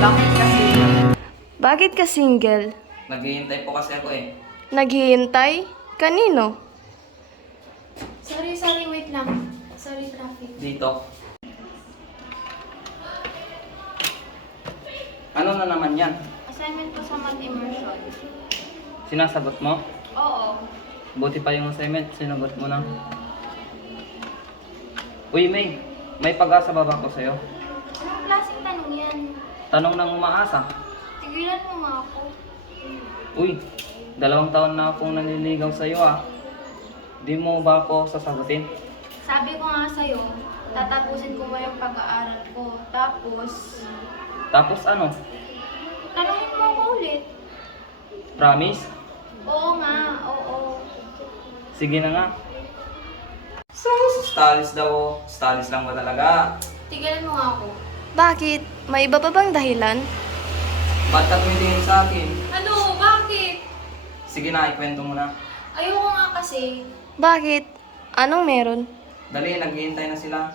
Bakit kasi? Bakit ka single? Naghihintay po kasi ako eh. Naghihintay? Kanino? Sorry, wait lang. Sorry, traffic. Dito. Ano na naman yan? Assignment ko sa math immersion. Sinasagot mo? Oo. Buti pa yung assignment, sinagot mo na. Uy, may pag-asa ba ko sa'yo? Anong klaseng tanong yan? Tanong ng umaasa. Tigilan mo nga ako. Uy, 2 taon na akong nanliligaw sa'yo ah. Di mo ba ako sasagutin? Sabi ko nga sa'yo, tatapusin ko yung pag-aaral ko. Tapos ano? Tanongin mo ako ulit. Promise? Oo nga, oo. Sige na nga. Stalis daw. Stalis lang ba talaga? Tigilan mo nga ako. Bakit? May iba pa bang dahilan? Ba't ka tumitingin sa akin? Ano? Bakit? Sige na, ikwento mo na. Ayoko nga kasi. Bakit? Anong meron? Dali, naghihintay na sila.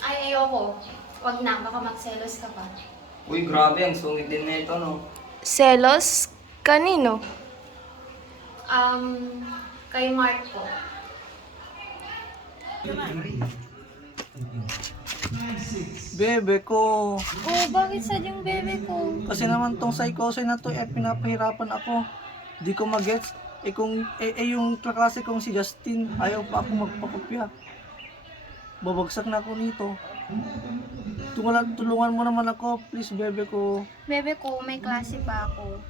Ay, ayoko. Wag na, baka magselos ka pa. Uy, grabe, ang sungit din na ito, no? Selos? Kanino? Kay Mark po. Bebe ko. Oh, bakit sad yung bebe ko? Kasi naman tong psychosis na to, pinapahirapan ako. Di ko magets. Yung kaklase kong si Justin, ayaw pa ako magpakopya. Babagsak na ako nito. Tulungan mo naman ako, please, bebe ko. Bebe ko, may klase pa ako.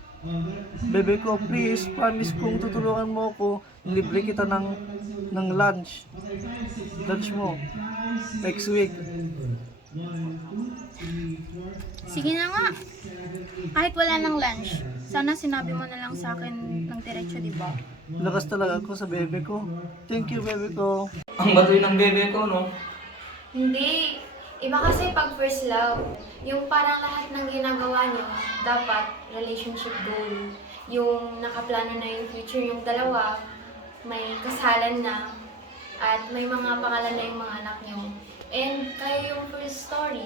Bebe ko, please, promise kong tutulungan mo ako. Libre kita ng lunch. Lunch mo. Next week. Sige na nga. Kahit wala ng lunch, sana sinabi mo na lang sa akin ng diretso, di ba? Lakas talaga ako sa bebe ko. Thank you, bebe ko. Ang batoy ng bebe ko, no? Hindi. Iba kasi pag first love, yung parang lahat ng ginagawa niyo, dapat relationship goal. Yung nakaplano na yung future yung dalawa, may kasalan na, at may mga pangalan na yung mga anak niyo. And kayo yung first story.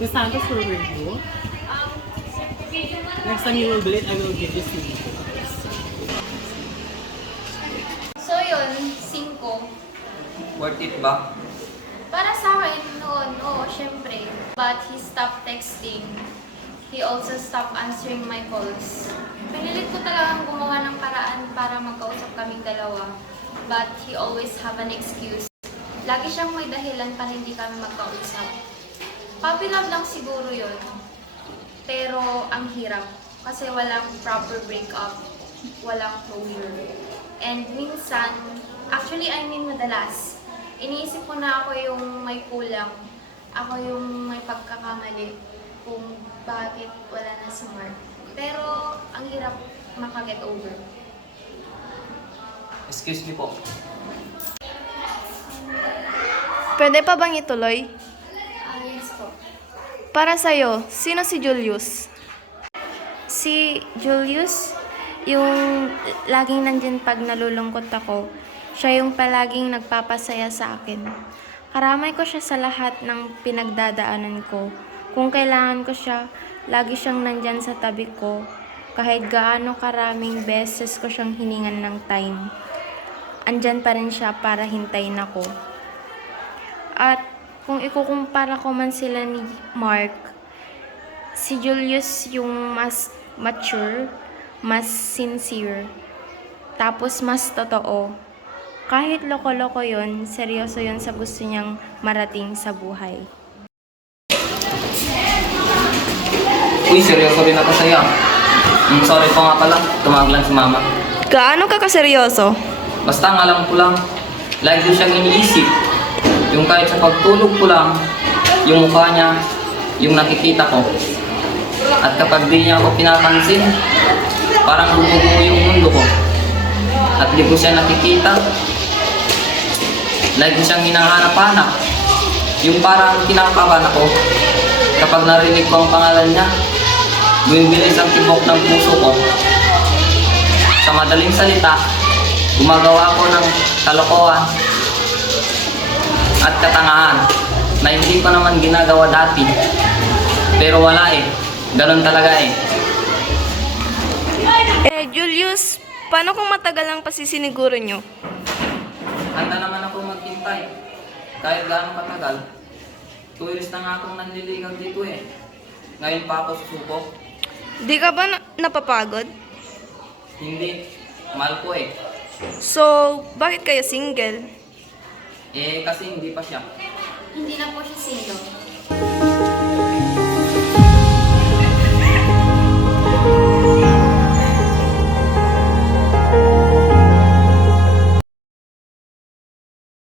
The Santos for review. Next time you will build it, I will give you CD. So yun, 5. Worth it ba? Para sa akin noon, oo, syempre. But he stopped texting. He also stopped answering my calls. Pinilit ko talagang gumawa ng paraan para magkausap kaming dalawa. But he always have an excuse. Lagi siyang may dahilan para hindi kami magkausap. Puppy love lang siguro yun. Pero ang hirap. Kasi walang proper breakup. Walang closure. And minsan, madalas, iniisip ko na ako yung may kulang. Ako yung may pagkakamali kung bakit wala na si Mark. Pero ang hirap makaget over. Excuse me po. Pwede pa bang ituloy? Yes po. Para sa'yo, sino si Julius? Si Julius, yung laging nandyan pag nalulungkot ako. Siya yung palaging nagpapasaya sa akin. Karamay ko siya sa lahat ng pinagdadaanan ko. Kung kailangan ko siya, lagi siyang nandyan sa tabi ko. Kahit gaano karaming beses ko siyang hiningan ng time. Andyan pa rin siya para hintayin ako. At kung ikukumpara ko man sila ni Mark, si Julius yung mas mature, mas sincere, tapos mas totoo. Kahit loko-loko yun, seryoso yun sa gusto niyang marating sa buhay. Uy, seryoso rin ako sa'yo. Sorry po nga pala, tumawag lang si mama. Gaano ka kaseryoso? Basta ang alam ko lang, lagi ko siyang iniisip. Yung kahit sa pagtulog ko lang, yung mukha niya, yung nakikita ko. At kapag di niya ako pinapansin, parang gumugulo yung mundo ko. At di ko siya nakikita, lagi siyang hinahanap-hanap. Yung parang kinakabahan ako. Kapag narinig ko ang pangalan niya, bumibilis ang tibok ng puso ko. Sa madaling salita, gumagawa ako ng kalokohan at katangahan. na hindi ko naman ginagawa dati. Pero wala eh. Ganon talaga eh. Julius, paano kung matagal ang pasisiniguro nyo? Handa naman ako maghintay. Kahit gaano katagal. 2 years na nga akong nanliligaw dito eh. Ngayon pa ako susubok. Di ka ba napapagod? Hindi. Mahal ko eh. So, bakit kayo single? Eh kasi hindi pa siya. Hindi na po siya single.